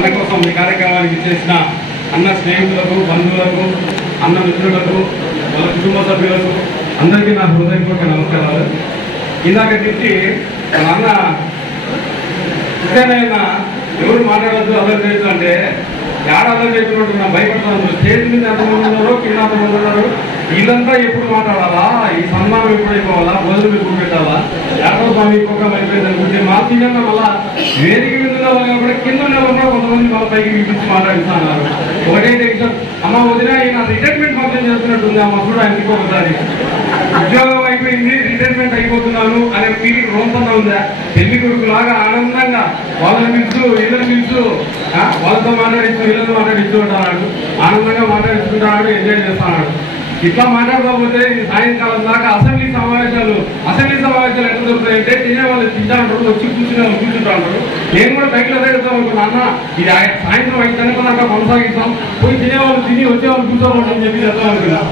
అన్న కోసం ఈ కార్యక్రమానికి చేసిన అన్న స్నేహితులకు, బంధువులకు, అన్న మిత్రులకు, వాళ్ళ కుటుంబ సభ్యులకు అందరికీ నా హృదయపూర్వక నమస్కారాలు. ఇందాక తిట్టి అన్న ఇదేనైనా ఎవరు మాట్లాడద్దు అల్లరి చేయొద్దు అంటే ఏడాది చేసినట్టు నా భయపడతాను. స్టేజ్ మీద ఎంతమంది ఉన్నారో, కింద ఎంతమంది ఉన్నారు, వీళ్ళంతా ఎప్పుడు మాట్లాడాలా, ఈ సన్మానం ఎప్పుడు అయిపోవాలా, భోజనం ఎప్పుడు పెట్టాలా, ఏడవ స్వామి ఇంకొక అయిపోయింది అనుకుంటే మా సీనియర్గా మళ్ళా వేదిక మీద కూడా కింద ఉన్నా కొంతమంది వాళ్ళ పైకి పిలిపించి మాట్లాడిస్తున్నారు. ఒకటే టెన్షన్, అమ్మ వదిన నా రిటైర్మెంట్ ఫంక్షన్ చేస్తున్నట్టుంది అమ్మ కూడా ఆయనకి ఒకసారి ఉద్యోగం అయిపోయింది, రిటైర్మెంట్ అయిపోతున్నాను అనే ఫీలింగ్ రోంతంగా ఉందా. పెళ్లి కొడుకు లాగా ఆనందంగా వాళ్ళని పిలుచు, వీళ్ళని పిలుచు, వాళ్ళతో మాట్లాడిస్తూ వీళ్ళతో మాట్లాడిస్తూ ఉంటాడు, ఆనందంగా మాట్లాడిస్తుంటాడు, ఎంజాయ్ చేస్తున్నాడు. ఇట్లా మాట్లాడకపోతే సాయంకాలం దాకా అసెంబ్లీ సమావేశాలు ఎట్లా దొరుకుతాయంటే తినే వాళ్ళు తింటా ఉంటారు, వచ్చి కూర్చుంటా ఉంటారు. నేను కూడా బయటలో తిరుగుతాం అనుకున్నా, అన్న ఇది సాయంత్రం 5 గంటల దాకా కొనసాగిస్తాం, పోయి తినేవాళ్ళు తిని వచ్చేవాళ్ళు కూర్చోవాలని చెప్పి చెప్తాం అనుకున్నా.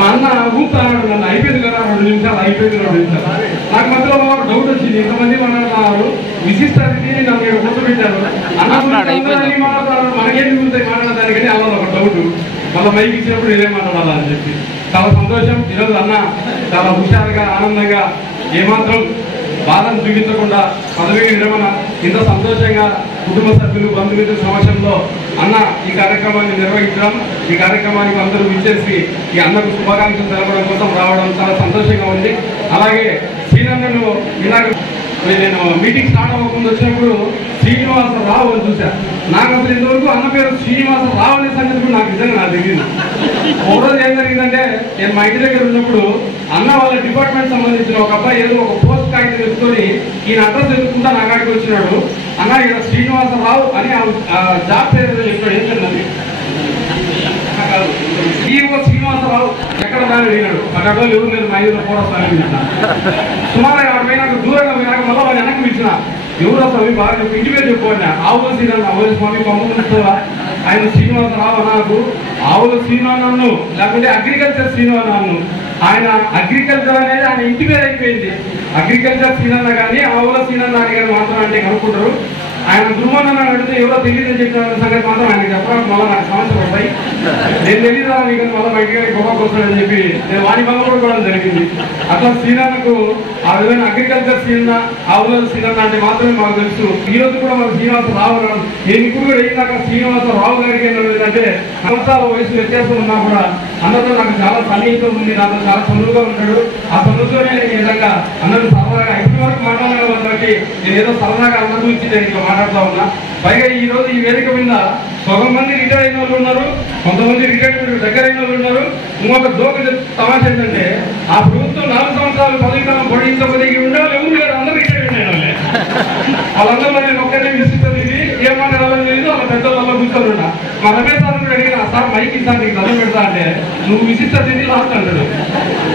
మా అన్న ఊపుతాడు, నన్ను అయిపోయింది కదా 2 నిమిషాలు, అయిపోయింది 2 నిమిషాలు. నాకు మధ్యలో డౌట్ వచ్చింది, ఇంతమంది మాట్లాడుతున్నారు, విశిష్ట అతిథిని నన్ను ఇక్కడ గుర్తుపెట్టారు, అన్న మాట్లాడుతున్నారు, మనకేం గుర్తాయి మాట్లాడడానికి అని అలా ఒక డౌట్. మళ్ళీ మైకి ఇచ్చినప్పుడు ఇదే మాట్లాడాలా అని చెప్పి చాలా సంతోషం. ఈరోజు అన్న చాలా హుషారుగా, ఆనందంగా, ఏమాత్రం బాధను చూపించకుండా పదవి విరమణ ఇంత సంతోషంగా కుటుంబ సభ్యులు, బంధుమిత్రుల సమక్షంలో అన్న ఈ కార్యక్రమాన్ని నిర్వహించడం, ఈ కార్యక్రమానికి అందరూ విచ్చేసి ఈ అన్నకు శుభాకాంక్షలు తెలపడం కోసం రావడం చాలా సంతోషంగా ఉంది. అలాగే శ్రీనన్నను ఇలాగ నేను మీటింగ్ స్టార్ట్ అవ్వకుండా వచ్చినప్పుడు శ్రీనివాసరావు అని చూసా. నాకు అసలు ఇంతవరకు అన్న పేరు శ్రీనివాసరావు అనే సంగతి కూడా నాకు నిజంగా నాకు తెలియదు. ఒకరోజు ఏం జరిగిందంటే, నేను మా ఇంటి దగ్గర ఉన్నప్పుడు అన్న వాళ్ళ డిపార్ట్మెంట్ సంబంధించిన ఒక అబ్బాయి ఏదో ఒక పోస్ట్ కాగితం తెచ్చుకొని ఈయన అడ్రస్ ఎదుర్కొంటా నా కాడికి వచ్చినాడు. అన్న ఇక్కడ శ్రీనివాసరావు అని జాబ్ పేరు ఏదో చెప్పాడు. ఏంటండి ఈవో శ్రీనివాసరావు ఎక్కడ దాన్ని అడిగినాడు. అక్కడ ఎవరు లేదు, మా ఐదులో కూడా సుమారు 50 పోయినాక దూరంగా పోయినాక మళ్ళీ వాళ్ళు వెనక్కి పిలిచిన, ఎవరు స్వామి బాగా చెప్పి ఇంటి మీద చెప్పుకోండి. ఆవుల శ్రీరామ్ ఆవుల స్వామి పంపుకుంటా ఆయన శ్రీనివాసరావు నాకు ఆవుల శ్రీనివాసను లేకుంటే అగ్రికల్చర్ శ్రీనివాసను. ఆయన అగ్రికల్చర్ అనేది ఆయన ఇంటి మీద అయిపోయింది. అగ్రికల్చర్ శ్రీనన్న కానీ ఆవుల శ్రీనన్న కానీ మాత్రం అంటే కనుక్కుంటారు. ఆయన దుర్మానం అడిగితే ఎవరో తెలియదని చెప్పిన సంగతి మాత్రం ఆయనకి చెప్పడానికి మళ్ళీ నాకు సమస్యలు పడతాయి. నేను తెలియదా నీకు మళ్ళీ బయట గొప్పకు వస్తాడని చెప్పి నేను వాణి బంగ కూడా జరిగింది. అట్లా శ్రీనన్నకు ఆ విధంగా అగ్రికల్చర్ శ్రీనన్న, ఆవుల శ్రీనన్న అంటే మాత్రమే మాకు తెలుసు. ఈ రోజు కూడా మన శ్రీనివాసరావు అన్నాడు. నేను ఇప్పుడు కూడా అయినాక శ్రీనివాసరావు గారికి ఏంటంటే సంవత్సరాల వయసు వ్యత్యాసం ఉన్నా కూడా అన్నతో నాకు చాలా సన్నిహితం ఉంది, నాతో చాలా చదువుగా ఉంటాడు. ఆ చదువుతోనే నేను ఈ విధంగా అందరూ సరదాగా ఇప్పటి వరకు మాట్లాడగలను బట్టి నేను ఏదో సరదాగా అందరి గురించి నేను ఇట్లా మాట్లాడుతూ ఉన్నా. పైగా ఈ రోజు ఈ వేదిక మీద సగం మంది రిటైర్ అయిన వాళ్ళు ఉన్నారు, కొంతమంది రిటైర్మెంట్ దగ్గర అయిన వాళ్ళు ఉన్నారు. ఇంకొక దోక తమాష ఏంటంటే, ఆ ప్రభుత్వం 4 సంవత్సరాలు పదవి కాలం పొడిగించబోదిగి ఉండాలి, ఎవరు లేరు, అందరూ రిటైర్మెంట్ అయిన వాళ్ళే. వాళ్ళందరూ నేను ఒక్కనే విసిస్తుంది, ఇది ఏం మాట్లాడాలని తెలియదు. వాళ్ళ పెద్దవాళ్ళ కూర్చోనున్నా. మా రమేష్ సార్ కూడా అడిగిన, సార్ మైక్ ఇస్తాను నీకు చదువు పెడతా అంటే, నువ్వు విశిష్ట తిరిగి లాస్ట్ అంటాడు.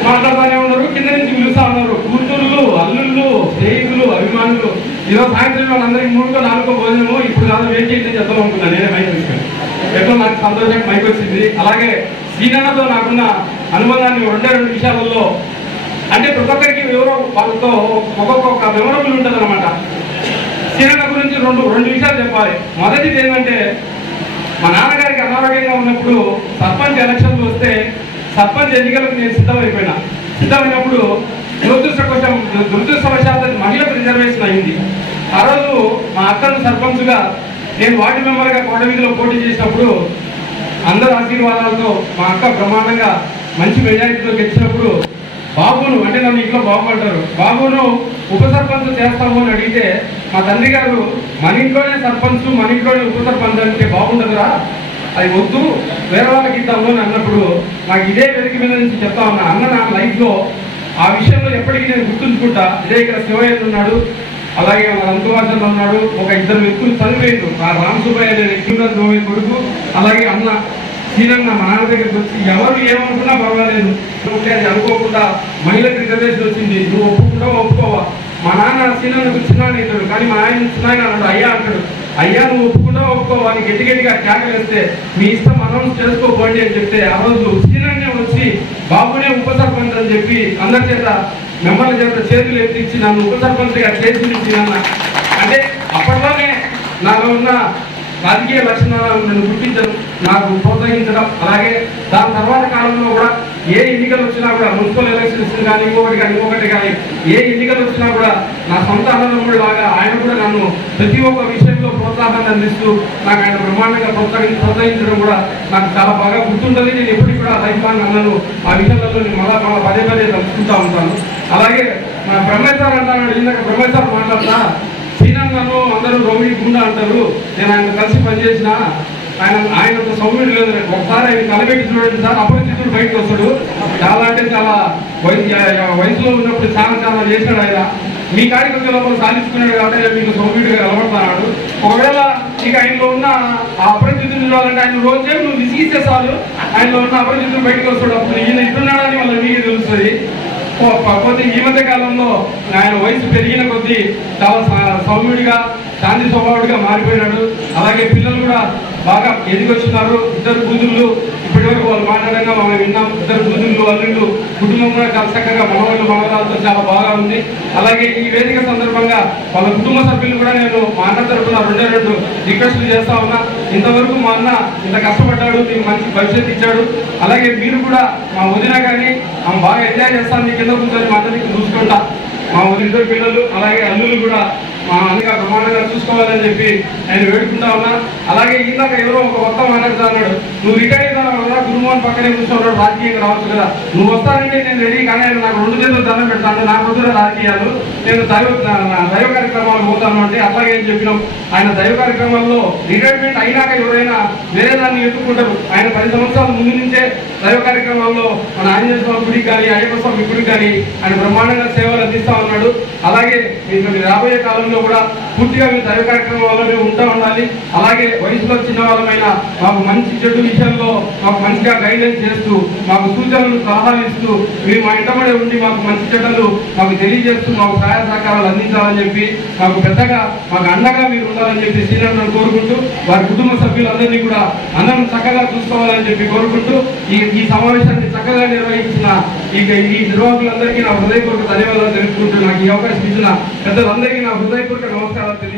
మాట్లాడుతూనే ఉన్నారు, కింద నుంచి పిలుస్తా ఉన్నారు. కూతుళ్ళు, అల్లుళ్ళు, స్నేహితులు, అభిమానులు. ఈరోజు సాయంత్రం వాళ్ళందరికీ 3కో 4కో భోజనము ఇప్పుడు కాదు వెయిట్ చేసి చెప్తాం అనుకున్నాను. నేనే మైక్ తీసుకుని ఎట్లా నాకు సంతోషంగా మైక్ వచ్చింది. అలాగే శ్రీనన్నతో నాకున్న అనుబంధాన్ని 2 విషయాలలో అంటే ప్రతి ఒక్కరికి ఎవరో వాళ్ళతో ఒక్కొక్క మెమరబుల్ ఉంటుంది అనమాట. శ్రీనన్న గురించి రెండు విషయాలు చెప్పాలి. మొదటిది ఏంటంటే, మా నాన్నగారికి అనారోగ్యంగా ఉన్నప్పుడు సర్పంచ్ ఎలక్షన్లు వస్తే సర్పంచ్ ఎన్నికలకు నేను సిద్ధమైనప్పుడు దురదృష్టవశాత్తు మహిళకు రిజర్వేషన్ అయింది. ఆ రోజు మా అక్కను సర్పంచ్గా నేను వార్డు మెంబర్గా కోటవీధిలో పోటీ చేసినప్పుడు అందరి ఆశీర్వాదాలతో మా అక్క బ్రహ్మాండంగా మంచి మెజారిటీతో గెలిచినప్పుడు బాబును అంటే నన్ను ఇంట్లో బాబు అంటారు, బాబును ఉప సర్పంచ్ చేస్తాము అని అడిగితే మా తండ్రి గారు మన ఇంట్లోనే సర్పంచ్, మన ఇంట్లోనే ఉప సర్పంచ్ అంటే బాగుంటుందిరా, అది వద్దు వేరే వాళ్ళకి ఇద్దాము అని అన్నప్పుడు నాకు ఇదే వేదిక మీద నుంచి చెప్తా ఉన్నా. అన్న నా లైఫ్లో ఆ విషయంలో ఎప్పటికీ నేను గుర్తుంచుకుంటా. ఇదే ఇక్కడ శివయ్య ఉన్నాడు, అలాగే మన అంతువాసంలో ఉన్నాడు, ఒక 2 వ్యక్తులు చనిపోయిండు. ఆ రామ్ సుబ్బయ్య అనే వ్యక్తి కొడుకు, అలాగే అన్న శ్రీనన్న మా నాన్న దగ్గరికి వచ్చి ఎవరు ఏమనుకున్నా పర్వాలేదు, అది అనుకోకుండా మహిళకు రిజర్వేషన్ వచ్చింది, నువ్వు ఒప్పుకుంటావా ఒప్పుకోవా. మా నాన్న శ్రీనన్నకు చిన్నాన్ని అంటాడు, కానీ మా ఆయన చిన్నాయన అన్నాడు అయ్యా అంటాడు. అయ్యా నువ్వు ఒప్పుకుంటావా ఒప్పుకోవా అని గట్టిగా కేకలు వేస్తే మీ ఇష్టం అనౌన్స్ చేసుకోపోండి అని చెప్తే ఆ రోజు శ్రీనన్నే వచ్చి బాబునే ఉప సర్పంచ్ అని చెప్పి అందరి చేత మెంబర్ల చేత చేతులు ఎత్తిచ్చి నన్ను ఉప సర్పంచ్గా చేసి శ్రీనన్న అంటే అప్పట్లోనే నాలో ఉన్న రాజకీయ లక్షణాలను నన్ను గుర్తించడం, నాకు ప్రోత్సహించడం, అలాగే దాని తర్వాత కాలంలో కూడా ఏ ఎన్నికలు వచ్చినా కూడా మున్సిపల్ ఎలక్షన్స్ కానీ ఇంకొకటి కానీ ఏ ఎన్నికలు వచ్చినా కూడా నా సొంత అన్నదమ్ముడు లాగా ఆయన కూడా నన్ను ప్రతి ఒక్క విషయంలో ప్రోత్సాహాన్ని అందిస్తూ నాకు ఆయన బ్రహ్మాండంగా ప్రోత్సహించడం కూడా నాకు చాలా బాగా గుర్తుంటుంది. నేను ఎప్పటికీ కూడా లైఫ్ లాంగ్ అన్నను ఆ విషయాలలో నేను మళ్ళా పదే తలుచుకుంటూ ఉంటాను. అలాగే మన బ్రహ్మేశ్ సార్ అంటాను, ఇందాక బ్రహ్మేశ్ సార్ మాట్లాడతా శ్రీనందను అందరూ రౌడీ గుండా అంటారు, నేను ఆయన కలిసి పనిచేసిన ఆయన సౌమ్యుడు లేదు. ఒకసారి ఆయన కలబెట్టి చూడండి సార్, అపరిచితుడు బయటకు వస్తాడు. చాలా అంటే చాలా వయసులో ఉన్నప్పుడు చాలా చేశాడు ఆయన. మీ కాడికి వచ్చే లోపల సాధించుకున్నాడు కాబట్టి మీకు సౌమ్యుడిగా కలబడతాడు. ఒకవేళ ఇక ఆయనలో ఉన్న ఆ అపరిచితుడు చూడాలంటే ఆయన రోజే నువ్వు విసిగిస్తే చాలు ఆయనలో ఉన్న అపరిచితుడు బయటకు వస్తాడు. అప్పుడు ఈయన ఇస్తున్నాడని వాళ్ళ మీకే తెలుస్తుంది. కాకపోతే ఈ మధ్య కాలంలో ఆయన వయసు పెరిగిన కొద్దీ చాలా సౌమ్యుడిగా శాంతి స్వభావుడిగా మారిపోయినాడు. అలాగే పిల్లలు కూడా బాగా ఎదిగొచ్చున్నారు. ఇద్దరు కూతుళ్ళు ఇప్పటి వరకు వాళ్ళు మాట్లాడంగా మనం విన్నాం. ఇద్దరు కూతుళ్ళు అల్లుళ్ళు కుటుంబం కూడా చాలా చక్కగా మనవాళ్ళు మనవరాలతో చాలా బాగా ఉంది. అలాగే ఈ వేదిక సందర్భంగా వాళ్ళ కుటుంబ సభ్యులు కూడా నేను మా అన్న తరఫున 2 రిక్వెస్ట్లు చేస్తా ఉన్నా. ఇంతవరకు మా అన్న ఇంత కష్టపడ్డాడు, మీకు మంచి భవిష్యత్తు ఇచ్చాడు. అలాగే మీరు కూడా మా వదిన కానీ ఆమె బాగా ఎంజాయ్ చేస్తాను, మీ కింద కూర్చొని మా అందరికి చూసుకుంటా. మా ఇద్దరు పిల్లలు అలాగే అల్లులు కూడా మా అన్నగా ప్రమాణంగా చూసుకోవాలని చెప్పి నేను వేడుకుంటా ఉన్నా. అలాగే ఇందాక ఎవరో ఒక కొత్త మాట్లాడుతా అన్నాడు, నువ్వు రిటైర్ అయినా కదా గురుమోహన్ పక్కనే కూర్చున్నాడు, రాజకీయంగా రావచ్చు కదా, నువ్వు వస్తానంటే నేను రెడీ. కానీ ఆయన నాకు 2 చేతులు దండం పెడతాను, నాకు వద్దు రాజకీయాలు, నేను దైవ కార్యక్రమాలు పోతాను అంటే అట్లాగే అని చెప్పినాం. ఆయన దైవ కార్యక్రమాల్లో రిటైర్మెంట్ అయినాక ఎవరైనా వేరే దాన్ని ఎత్తుకుంటారు. ఆయన 10 సంవత్సరాల ముందు నుంచే దైవ కార్యక్రమాల్లో మన ఆంజనేయ స్వామి గుడికి కానీ అయ్యప్ప స్వామి గుడికి కానీ ఆయన బ్రహ్మాండంగా సేవలు అందిస్తా ఉన్నాడు. అలాగే మీరు రాబోయే కాలంలో కూడా పూర్తిగా మీరు దైవ కార్యక్రమాల్లోనే ఉంటా ఉండాలి. అలాగే వయసులో చిన్న వాళ్ళమైనా మాకు మంచి చెడు విషయంలో మాకు మంచిగా గైడెన్స్ చేస్తూ మాకు సూచనలు సలహాలు ఇస్తూ మీరు మా ఇంటబడే ఉండి మాకు మంచి చెడ్డలు మాకు తెలియజేస్తూ మాకు సహాయ సహకారాలు అందించాలని చెప్పి మాకు పెద్దగా మాకు అండగా మీరు ఉండాలని చెప్పి శ్రీరాములను కోరుకుంటూ వారి కుటుంబ సభ్యులందరినీ కూడా అందరం చక్కగా చూసుకోవాలని చెప్పి కోరుకుంటూ ఈ సమావేశాన్ని చక్కగా నిర్వహించిన ఈ నిర్వాహకులందరికీ నా హృదయపూర్వక ధన్యవాదాలు తెలుపుకుంటూ నాకు ఈ అవకాశం ఇచ్చిన పెద్దలందరికీ నా హృదయపూర్వక నమస్కారాలు తెలియ